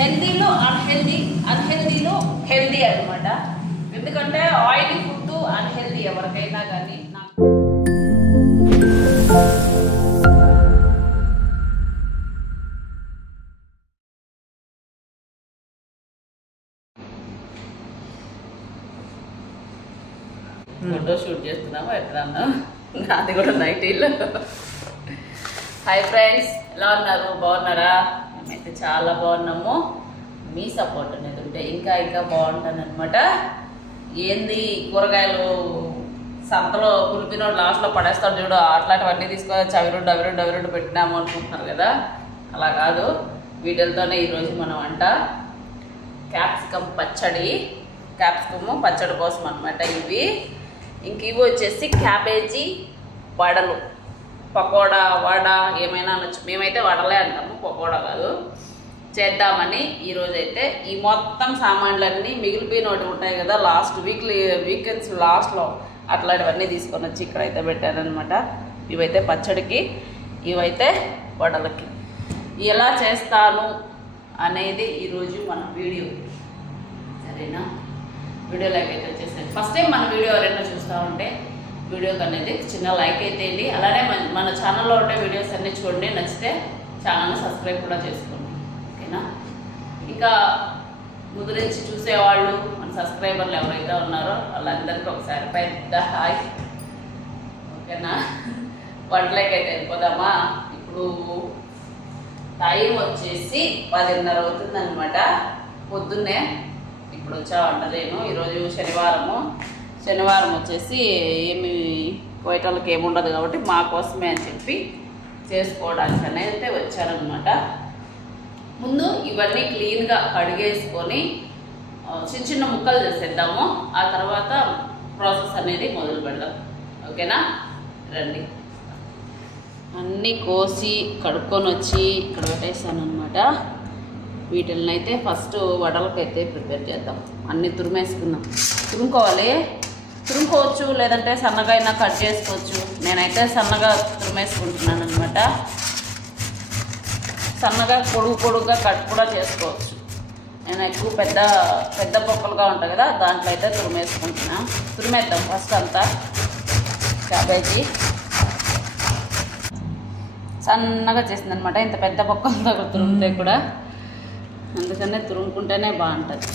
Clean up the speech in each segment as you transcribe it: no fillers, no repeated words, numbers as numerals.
హెల్దీలో అన్హెల్దీలో healthy అనమాట. ఎందుకంటే oily food unhealthy ఎవరికైనా కానీ. ఫోటో షూట్ చేస్తున్నాము ఎట్లా, నాది కూడా నైటీలో. హాయ్ ఫ్రెండ్స్, ఎలా ఉన్నారు? బాగున్నారా? మేమైతే చాలా బాగున్నాము. మీ సపోర్ట్ అనేది ఉంటే ఇంకా ఇంకా బాగుంటుంది అనమాట. ఏంది కూరగాయలు సంతలో కులిపినోడు లాస్ట్లో పడేస్తాడు చూడు, అట్లాంటివన్నీ తీసుకొని అవిరుండు పెట్టినాము అనుకుంటున్నారు కదా. అలా కాదు, వీటితోనే ఈరోజు మనం వంట క్యాప్సికమ్ పచ్చడి కోసం అనమాట ఇవి. ఇంక ఇవి వచ్చేసి క్యాబేజీ వడలు, పకోడా వడ ఏమైనా అనొచ్చు. మేమైతే వడలే అంటాము, పకోడా కాదు. చేద్దామని ఈరోజైతే ఈ మొత్తం సామాన్లన్నీ మిగిలిపోయినవి ఉంటాయి కదా, వీకెండ్స్ లాస్ట్లో అట్లాంటివన్నీ తీసుకొని వచ్చి ఇక్కడైతే పెట్టానమాట. ఇవైతే పచ్చడికి, ఇవైతే వడలకి. ఎలా చేస్తాను అనేది ఈరోజు మన వీడియో, సరేనా? వీడియోలోకి అయితే వచ్చేసాను. ఫస్ట్ టైం మన వీడియో ఎవరైనా చూస్తూ ఉంటే వీడియోకి అనేది చిన్న లైక్ అయితే వేయండి. అలానే మన ఛానల్లో ఉండే వీడియోస్ అన్నీ చూడండి, నచ్చితే ఛానల్ని సబ్స్క్రైబ్ కూడా చేసుకోండి, ఓకేనా? ఇంకా ముందు నుంచి చూసేవాళ్ళు, మన సబ్స్క్రైబర్లు ఎవరైతే ఉన్నారో వాళ్ళందరికీ ఒకసారి పెద్ద హాయ్, ఓకేనా? వంటలోకి అయితే వెళ్ళిపోదామా? ఇప్పుడు టైం వచ్చేసి 10:30 అవుతుందన్నమాట. పొద్దున్నే ఇప్పుడు వచ్చా వంట చేయను. ఈరోజు శనివారం వచ్చేసి ఏమి పోయేటోళ్ళకి ఏముండదు కాబట్టి మా కోసమే అని చెప్పి చేసుకోవడానికి అనేది వచ్చారనమాట. ముందు ఇవన్నీ క్లీన్గా కడిగేసుకొని చిన్న చిన్న ముక్కలు చేసేద్దాము. ఆ తర్వాత ప్రాసెస్ అనేది మొదలు పెడదాం, ఓకేనా? రండి. అన్నీ కోసి కడుక్కొని వచ్చి ఇక్కడ పెట్టేసాను అనమాట. వీటిని అయితే ఫస్ట్ వడలకైతే ప్రిపేర్ చేద్దాం. అన్నీ తురుముకోవచ్చు, లేదంటే సన్నగా అయినా కట్ చేసుకోవచ్చు. నేనైతే సన్నగా తురిమేసుకుంటున్నాను అనమాట. సన్నగా పొడుగుగా కట్ కూడా చేసుకోవచ్చు. నేను ఎక్కువ పెద్ద పొక్కలుగా ఉంటాయి కదా, దాంట్లో అయితే తురిమేద్దాం ఫస్ట్ అంతా. క్యాబేజీ సన్నగా చేసింది అనమాట. ఇంత పెద్ద పొక్కలతో తురిమితే కూడా, అందుకనే తురుముకుంటేనే బాగుంటుంది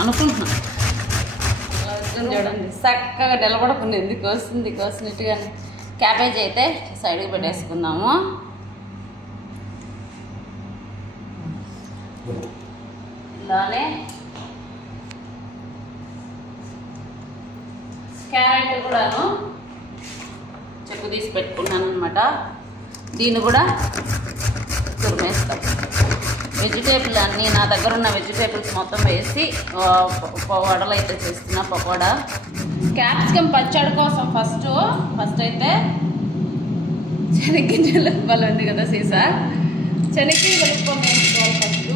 అనుకుంటున్నాను. చూడండి చక్కగా నిలబడకుండా ఎందుకు కోసినట్టుగానే. క్యాబేజీ అయితే సైడ్కి పెట్టేసుకుందాము. ఇలానే క్యారెట్ కూడాను చెక్కు తీసి పెట్టుకున్నాను అనమాట. దీన్ని కూడా తురిమేస్తాం. వెజిటేబుల్ అన్నీ నా దగ్గర ఉన్న వెజిటేబుల్స్ మొత్తం వేసి వడలు అయితే చేస్తున్నా, పకోడా. క్యాప్సికమ్ పచ్చడి కోసం ఫస్ట్ అయితే శనగగింజలు ఉంది కదా సీసా, శనగగింజలు వేసుకోవాలి ఫస్ట్.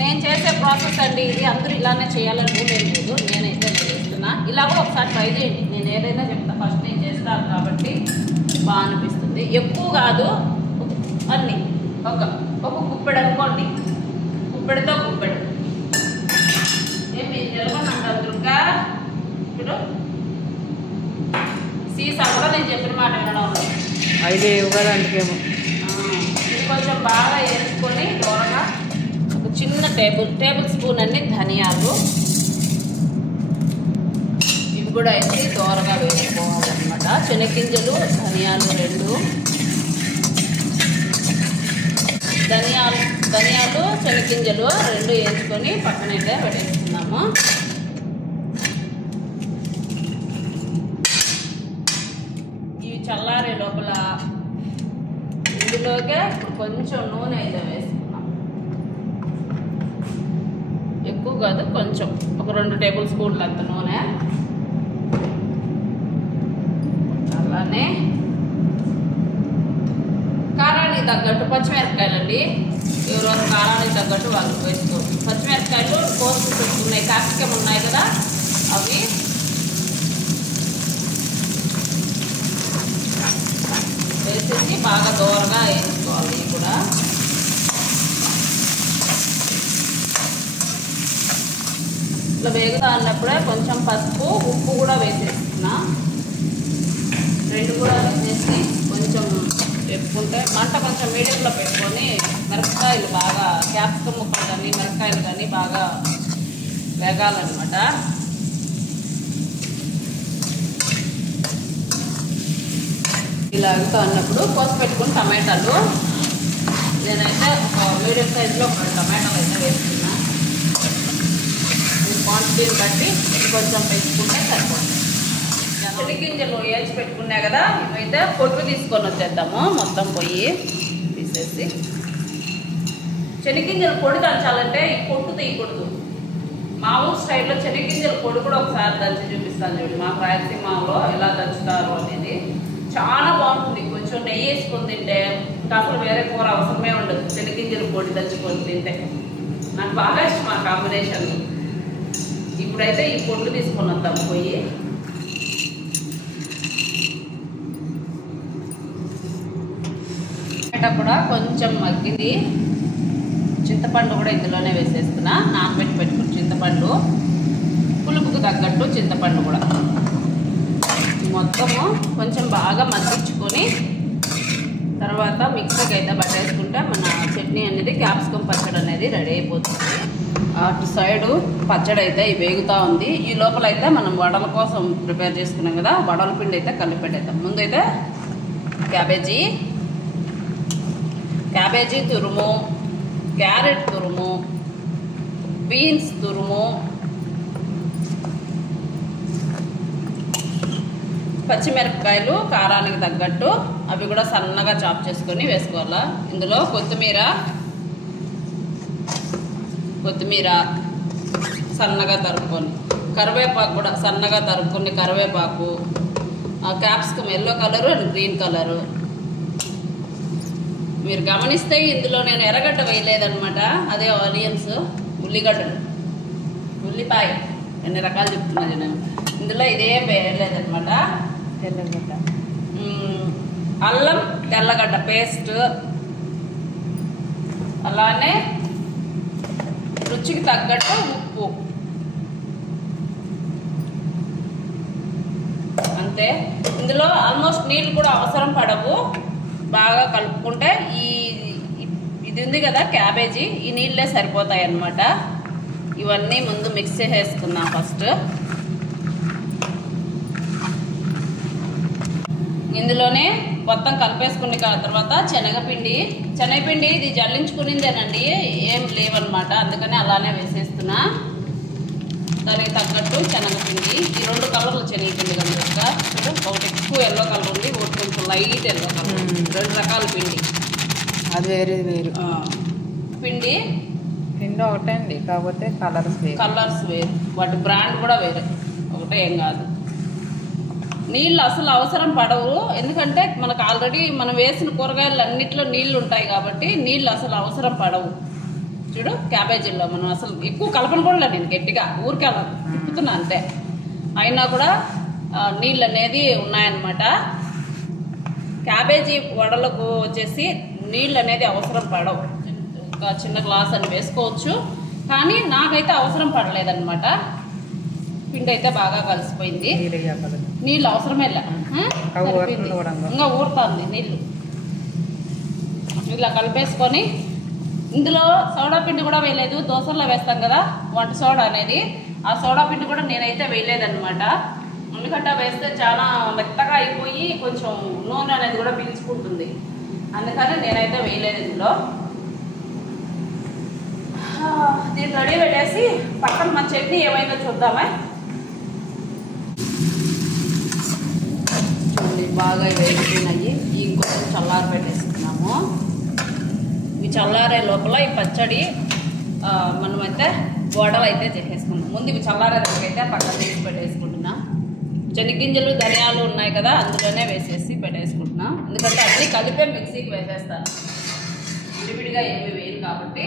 నేను చేసే ప్రాసెస్ అండి ఇది. అందరూ ఇలానే చేయాలని రూల్ ఏం లేదు, నేనైతే చేస్తున్నా. ఇలా కూడా ఒకసారి ట్రై చేయండి. నేను ఏదైనా చెప్తా, ఫస్ట్ నేను చేస్తాను కాబట్టి బాగా అనిపిస్తుంది. ఎక్కువ కాదు, అన్నీ ఒక గుప్పెడు అనుకోండి, గుప్పెడుతో గుప్పెడు. ఏమి నిలబడినంటారు దుర్గా? ఇప్పుడు సీసా కూడా నేను చెప్పిన మాట వినడం అయితే ఇవ్వడానికేమో. ఇది కొంచెం బాగా వేసుకొని దూరంగా ఒక చిన్న టేబుల్ స్పూన్ అన్ని ధనియాలు, ఇవి కూడా వేసి దూరంగా వేసుకోవాలన్నమాట. శనగగింజలు, ధనియాలు ధనియాలు శనగగింజలు 2 వేసుకొని పక్కనైతే పెట్టేసుకుందాము. ఇవి చల్లారే లోపల ఇందులోకే కొంచెం నూనె అయితే వేసుకున్నాం. ఎక్కువ కాదు, కొంచెం ఒక 2 టేబుల్ స్పూన్లు అంత నూనె. అలానే కారానికి తగ్గట్టు పచ్చిమిరపకాయలండి. ఎవరో కారానికి తగ్గట్టు వాళ్ళు వేసుకోవచ్చు. పచ్చిమిరపకాయలు కోసి పెట్టుకున్నాయి, క్యాప్సికమ్ ఉన్నాయి కదా, అవి వేసేసి బాగా దూరంగా వేసుకోవాలి. కూడా ఇట్లా వేగుతా అన్నప్పుడే కొంచెం పసుపు ఉప్పు కూడా వేసేస్తున్నా. రెండు కూడా వేసేసి కొంచెం పెట్టుకుంటే మంట కొంచెం మీడియంలో పెట్టుకొని మిరపకాయలు బాగా క్యాప్సికమ్ ముక్కలు కానీ మిరపకాయలు కానీ బాగా వేగాలన్నమాట. ఇలా వేగుతా అన్నప్పుడు కోసి పెట్టుకుని టమాటాలు నేనైతే ఒక మీడియం సైజులో ఒక టమాటాలు అయితే వేస్తున్నా. క్వాంటిటీని బట్టి కొంచెం పెంచుకుంటే సరిపోతుంది. చెనిగింజలు వేసి పెట్టుకున్నా కదా, ఇవైతే పొట్టు తీసుకొని వచ్చేద్దాము. మొత్తం పొయ్యి తీసేసి చెనిగింజలు పొడి దంచాలంటే ఈ పొట్టు తీయకూడదు. మా ఊరు స్టైల్లో చెనిగింజలు పొడి కూడా ఒకసారి దంచి చూపిస్తాను చూడండి. మా రాయలసీమలో ఎలా దంచుతారు అనేది చాలా బాగుంటుంది. కొంచెం నెయ్యి వేసుకొని తింటే ఇంకా అసలు వేరే కూర అవసరమే ఉండదు. చెనిగింజలు పొడి దంచుకొని తింటే నాకు బాగా ఇష్టం ఆ కాంబినేషన్. ఇప్పుడైతే ఈ పొట్టు తీసుకొని వద్దాము పొయ్యి. కూడా కొంచెం మగ్గింది. చింతపండు కూడా ఇందులోనే వేసేస్తున్నా. నానబెట్టి పెట్టుకుని చింతపండు, పులుపుకు తగ్గట్టు చింతపండు కూడా మొత్తము కొంచెం బాగా మగ్గించుకొని తర్వాత మిక్సీకి అయితే పట్టేసుకుంటే మన చట్నీ అనేది క్యాప్సికమ్ పచ్చడి అనేది రెడీ అయిపోతుంది. అటు సైడు పచ్చడి అయితే వేగుతూ ఉంది. ఈ లోపల అయితే మనం వడల కోసం ప్రిపేర్ చేసుకున్నాం కదా, వడల పిండి అయితే కలిపి పెట్టేద్దాం. ముందైతే క్యాబేజీ తురుము, క్యారెట్ తురుము, బీన్స్ తురుము, పచ్చిమిరపకాయలు కారానికి తగ్గట్టు అవి కూడా సన్నగా చాప్ చేసుకొని వేసుకోవాలా. ఇందులో కొత్తిమీర సన్నగా తరుక్కొని, కరివేపాకు కూడా సన్నగా తరుక్కొని కరివేపాకు, capsicum yellow colour and green colour. మీరు గమనిస్తే ఇందులో నేను ఎర్రగడ్డ వేయలేదనమాట. అదే ఆనియన్స్, ఉల్లిగడ్డలు, ఉల్లిపాయ ఎన్ని రకాలు చెప్తున్నాను నేను. ఇందులో ఇదేం వేయలేదనమాట. తెల్లగడ్డ, అల్లం తెల్లగడ్డ పేస్ట్, అలానే రుచికి తగ్గట్టు ఉప్పు, అంతే. ఇందులో ఆల్మోస్ట్ నీళ్ళు కూడా అవసరం పడవు. బాగా కలుపుకుంటే ఇది ఉంది కదా క్యాబేజీ, ఈ నీళ్ళే సరిపోతాయి అన్నమాట. ఇవన్నీ ముందు మిక్స్ చేసేసుకుందాం ఫస్ట్. ఇందులోనే మొత్తం కలిపేసుకున్న తర్వాత శనగపిండి ఇది జల్లించుకునిందేనండి, ఏం లేవన్నమాట. అందుకని అలానే వేసేస్తున్నా. దానికి తగ్గట్టు శనగపిండి, ఈ రెండు కలర్లు శనగపిండి కనుక ఒకటి ఎక్కువ ఎల్లో కలర్ ఉంది, ఒకటి కొంచెం లైట్ ఎల్లో కలర్ ఉంది. రెండు రకాల పిండి, అది వేరు పిండి ఒకటే అండి, కాకపోతే కలర్స్ వేరు, వాటి బ్రాండ్ కూడా వేరే, ఒకటే ఏం కాదు. నీళ్ళు అసలు అవసరం పడవు, ఎందుకంటే మనకు ఆల్రెడీ మనం వేసిన కూరగాయలు అన్నిట్లో నీళ్ళు ఉంటాయి కాబట్టి నీళ్ళు అసలు అవసరం పడవు. చూడు క్యాబేజీలో మనం అసలు ఎక్కువ కలపను కూడా లేదు, నేను గట్టిగా ఊరికే అలా తిప్పుతున్నా అంతే. అయినా కూడా నీళ్ళు అనేది ఉన్నాయన్నమాట. క్యాబేజీ వడలకు వచ్చేసి నీళ్ళు అనేది అవసరం పడవు. ఒక చిన్న గ్లాస్ అని వేసుకోవచ్చు, కానీ నాకైతే అవసరం పడలేదన్నమాట. పిండి అయితే బాగా కలిసిపోయింది, నీళ్ళు అవసరమే లే, ఇంకా ఊరుతుంది నీళ్ళు. ఇలా కలిపేసుకొని ఇందులో సోడా పిండి కూడా వేయలేదు. దోశల్లో వేస్తాం కదా వంట సోడా అనేది, ఆ సోడా పిండి కూడా నేనైతే వేయలేదన్నమాట. ఎందుకంటే వేస్తే చాలా మెత్తగా అయిపోయి కొంచెం నూనె అనేది కూడా పీల్చుకుంటుంది, అందుకని నేనైతే వేయలేదు ఇందులో. దీన్ని రెడీ పెట్టేసి పక్కన మన చట్నీ ఏమైందో చూద్దామే. చూడండి బాగా వేసుకున్నాయి, ఇంకొంచెం చల్లారి పెట్టేసుకున్నాము. ఇవి చల్లారే లోపల ఈ పచ్చడి మనమైతే వడలు అయితే చేసేసుకున్నాం. ముందు ఇవి చల్లారే దగ్గరైతే పక్కన తీసి పెట్టేసుకుంటున్నా. శనగింజలు ధనియాలు ఉన్నాయి కదా, అందులోనే వేసేసి పెట్టేసుకుంటున్నా. ఎందుకంటే అన్నీ కలిపే మిక్సీకి వేసేస్తాను, విడివిడిగా ఏమి వేయను కాబట్టి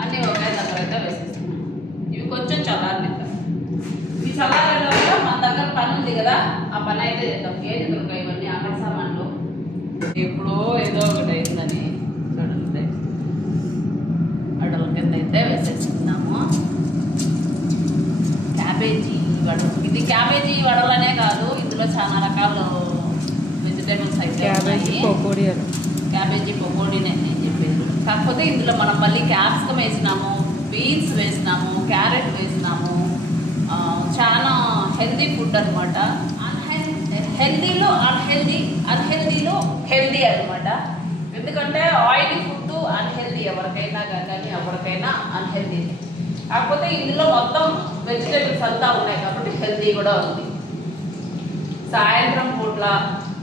అన్నీ ఒకే దగ్గర అయితే వేసేస్తున్నాను. ఇవి కొంచెం చల్లారినాక ఇవి చల్లారేలో మన దగ్గర పని ఉంది కదా, ఆ పని అయితే చేద్దాం. ఏది దొరకాయి ఇవన్నీ అక్కడ సామాన్లు, ఎప్పుడో ఏదో ఒకటి అయిందని చూడండి. అడల కింద అయితే వేసేసుకున్నాము. ఇది క్యాబేజీ వడలనే కాదు, ఇందులో చాలా రకాల వెజిటేబుల్స్ అయితే క్యాబేజీ పకోడీ క్యాబేజీ పకోడీనే నేను చెప్పేది. కాకపోతే ఇందులో మనం మళ్ళీ క్యాప్సికమ్ వేసినాము, బీన్స్ వేసినాము, క్యారెట్ వేసినాము. చాలా హెల్దీ ఫుడ్ అనమాట. హెల్దీలో అన్హెల్దీలో హెల్దీ అనమాట. ఎందుకంటే ఆయిలీ ఫుడ్ అన్హెల్దీ, ఎవరికైనా కానీ ఎవరికైనా అన్హెల్దీ. కాకపోతే ఇందులో మొత్తం వెజిటేబుల్స్ అంతా ఉన్నాయి కాబట్టి హెల్దీ కూడా ఉంది. సాయంత్రం పూట్ల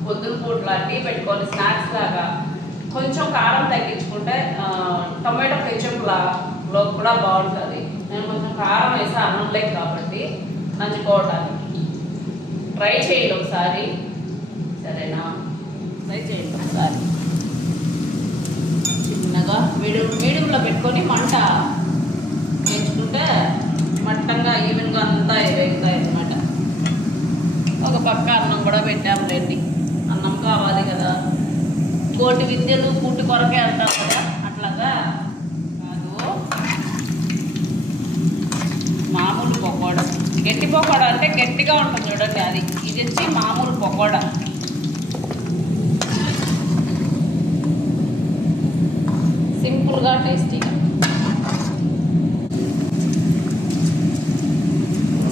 పొద్దున పూట్ల టీ పెట్టుకొని స్నాక్స్ లాగా కొంచెం కారం తగ్గించుకుంటే టొమాటో కెచప్లో కూడా బాగుంటుంది. నేను కొంచెం కారం వేసి అన్నం లేక కాబట్టి నంచుకోవటానికి ట్రై చేయండి ఒకసారి, సరేనా? ట్రై చేయండి ఒకసారి. చిన్నగా మీడియంలో పెట్టుకొని మంట వేయించుకుంటే మట్టంగా ఈవెన్గా అంతా వేగుతాయి అన్నమాట. ఒక పక్క అన్నం కూడా పెట్టాములేండి, అన్నం కావాలి కదా. కోటి విద్యలు కూటి కొరకే అంటారు కదా, అట్లాగా కాదు. మామూలు పకోడా, గట్టి పకోడా అంటే గట్టిగా ఉంటుంది చూడండి, అది. ఇది వచ్చి మామూలు పకోడా. సింపుల్గా టేస్టీగా.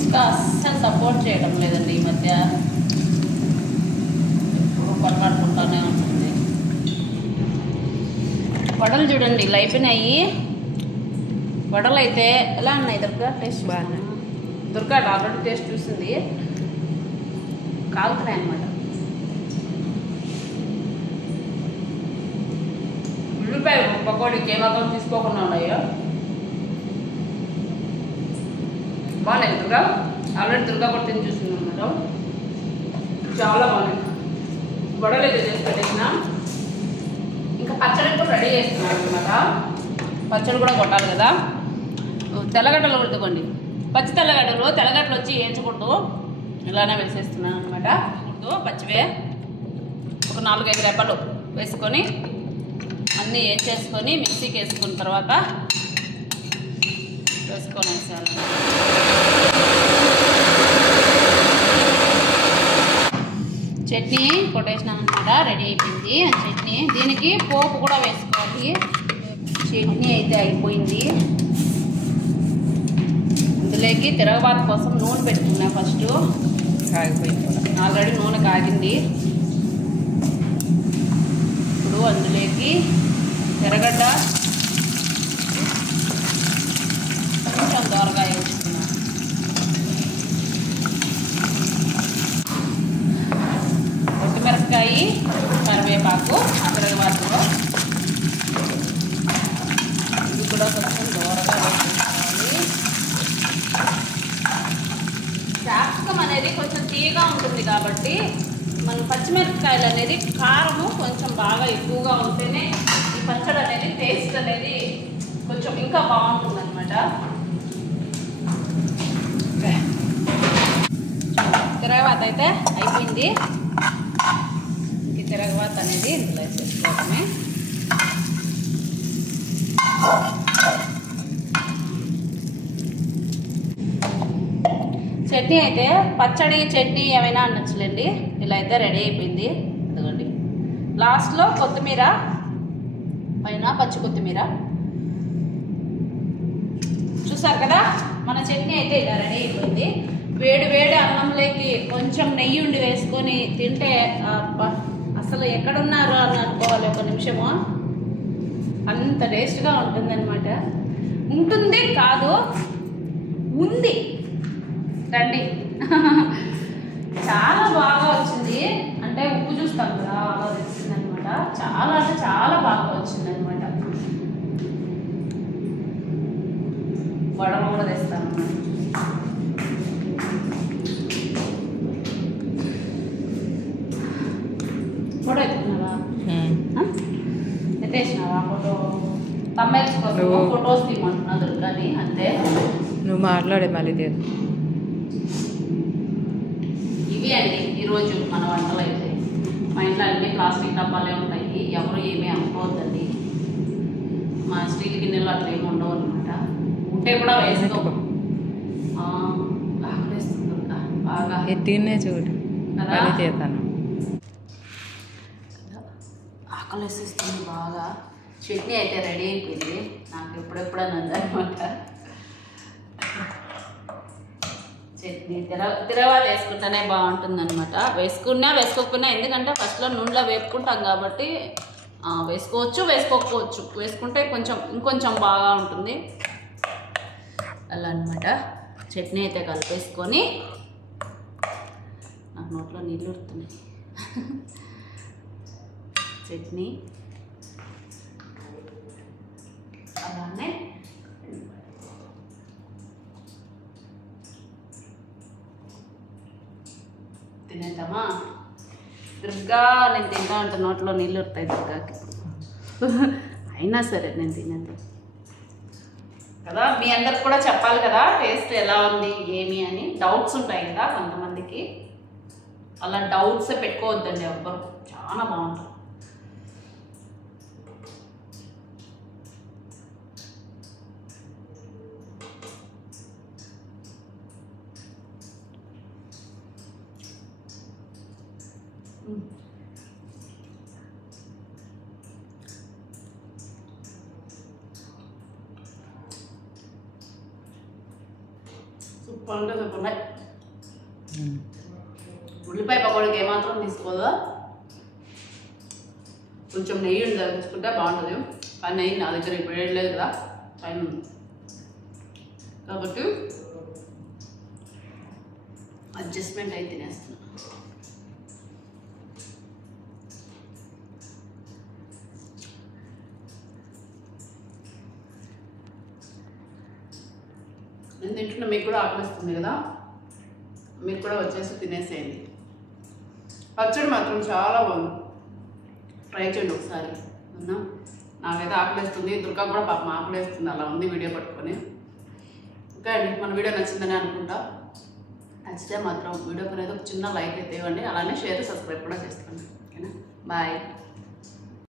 ఇంకా అస్సలు సపోర్ట్ చేయడం లేదండి ఈ మధ్య, ఎప్పుడు కొట్లాడుకుంటానే ఉంటుంది. వడలు చూడండి ఇలా అయిపోయినాయి. వడలు అయితే ఎలా ఉన్నాయి దుర్గా? టేస్ట్ బాగా. దుర్గా ఆల్రెడీ టేస్ట్ చూసింది, కాలుతున్నాయి అన్నమాట. ఉల్లిపాయ పకోడీకి ఏమాత్రం తీసుకోకుండా ఉన్నాయో బాగాలేదు దుర్గా. ఆల్రెడీ దుర్గా కూడా తిని చూసింది అన్నమాట, చాలా బాగున్నాయి. వడలు అయితే చేసి పెట్టేసిన. ఇంకా పచ్చడి కూడా రెడీ చేస్తున్నాను అనమాట. పచ్చడి కూడా కొట్టాలి కదా. తెల్లగడ్డలు కొడుకోండి, పచ్చి తెల్లగడ్డలు వచ్చి వేయించకూడదు, ఇలానే వేసేస్తున్నాను అనమాట. పచ్చివే ఒక 4-5 రెబ్బలు వేసుకొని అన్నీ వేసేసుకొని మిక్సీకి వేసుకున్న తర్వాత వేసుకొని వేసాను. చట్నీ కొట్టేసినాను అనమాట, రెడీ అయిపోయింది చట్నీ. దీనికి పోపు కూడా వేసుకోవాలి. చట్నీ అయితే అయిపోయింది. ఇందులోకి తిరగబాతు కోసం నూనె పెట్టుకున్నా. ఫస్ట్ కాగిపోయింది, ఆల్రెడీ నూనె కాగింది. ఇప్పుడు అందులోకి ఎర్రగడ్డ కొంచెం దోరగా వేసుకున్నాను. మిరపకాయ, కరివేపాకు, తిరగబాతులో ఇది కూడా కొంచెం దోరగా వేసుకోవాలి. క్యాప్సికమ్ అనేది కొంచెం తీయగా ఉంటుంది కాబట్టి మనం పచ్చిమిరపకాయలు అనేది కారము కొంచెం బాగా ఎక్కువగా ఉంటేనే ఈ పచ్చడి అనేది టేస్ట్ అనేది కొంచెం ఇంకా బాగుంటుంది అనమాట. తిరగబాత అయితే అయిపోయింది. తిరగబాత అనేది ఇందులో వేసేసుకోవడమే. చట్నీ అయితే పచ్చడి చట్నీ ఏమైనా అనొచ్చులేండి. ఇలా అయితే రెడీ అయిపోయింది. ఇదిగోండి లాస్ట్లో కొత్తిమీర, పైన పచ్చి కొత్తిమీర. చూసారు కదా, మన చట్నీ అయితే ఇలా రెడీ అయిపోయింది. వేడి వేడి అన్నంలోకి కొంచెం నెయ్యి ఉండి వేసుకొని తింటే అసలు ఎక్కడున్నారు అని అనుకోవాలి ఒక నిమిషము. అంత టేస్ట్గా ఉంటుందన్నమాట. ఉంటుంది కాదు, ఉంది, రండి. చాలా బాగా వచ్చింది. అంటే ఉప్పు చూస్తాం కదా, అలా వచ్చింది అనమాట. చాలా అంటే చాలా బాగా వచ్చింది అనమాట. వడలు కూడా తెస్తాను అన్నమాట. ఫోటో ఎత్తుకున్నావా? ఎత్తేసినావా ఫోటో? తమ్మేసి ఫొటోస్ తీయమంటున్నా కానీ అంతే. నువ్వు మాట్లాడే మళ్ళీ లేదు. ఇవి అండి ఈరోజు మన వంటలు అయితే. మా ఇంట్లో అన్ని ప్లాస్టిక్ డబ్బాలే ఉంటాయి, ఎవరు ఏమీ అనుకోవద్దండి. మా స్టీల్ గిన్నెలు అట్లా ఏమి ఉండవు అనమాట. ఉంటే కూడా వేసుకో. ఆకలిస్తుంది బాగా ఎత్తినే చూడు కదా? మళ్ళీ తీస్తాను. ఆకలి వేసేస్తుంది బాగా. చట్నీ అయితే రెడీ అయిపోయింది. నాకు ఎప్పుడెప్పుడన్నా అనమాట చట్నీ తిరగవాలు వేసుకుంటేనే బాగుంటుంది అనమాట. వేసుకోకపోయినా, ఎందుకంటే ఫస్ట్లో నూనెలో వేపుకుంటాం కాబట్టి వేసుకోవచ్చు, వేసుకోకపోవచ్చు. వేసుకుంటే ఇంకొంచెం బాగా ఉంటుంది అలా అనమాట. చట్నీ అయితే కలిపేసుకొని నాకు నోట్లో నీళ్ళు ఉడుతున్నాయి. చట్నీ అలానే తినేద్దామా? దుర్గా నేను తింటా అంటే నోట్లో నీళ్ళు ఉడతాయి దుర్గాకి. అయినా సరే నేను తినేద్దాం కదా. మీ అందరికి కూడా చెప్పాలి కదా టేస్ట్ ఎలా ఉంది ఏమి అని. డౌట్స్ ఉంటాయి కదా కొంతమందికి. అలా డౌట్సే పెట్టుకోవద్దండి ఎవ్వరు. చాలా బాగుంటుంది. సూపర్ అంటే సూపర్ ఉన్నాయి. ఉల్లిపాయ పకోడీకి ఏమాత్రం తీసుకోదా, కొంచెం నెయ్యి తీసుకుంటే బాగుంటుంది. కానీ నెయ్యి నా దగ్గర ఇప్పుడు లేదు కదా, పైన ఉంది కాబట్టి అడ్జస్ట్మెంట్ అయితే తినేస్తున్నా. నేను తింటున్నా, మీకు కూడా ఆకలిస్తుంది కదా, మీకు కూడా వచ్చేసి తినేసేయండి. పచ్చడి మాత్రం చాలా బాగుంది, ట్రై చేయండి ఒకసారి. అవునా, నాకైతే ఆకలిస్తుంది, దుర్గా కూడా పాపం ఆకలిస్తుంది. అలా ఉంది వీడియో పట్టుకొని. ఓకే అండి, మన వీడియో నచ్చిందని అనుకుంటా. నచ్చితే మాత్రం వీడియోకి అనేది ఒక చిన్న లైక్ అయితే ఇవ్వండి. అలానే షేర్, సబ్స్క్రైబ్ కూడా చేసుకోండి. ఓకేనా, బాయ్.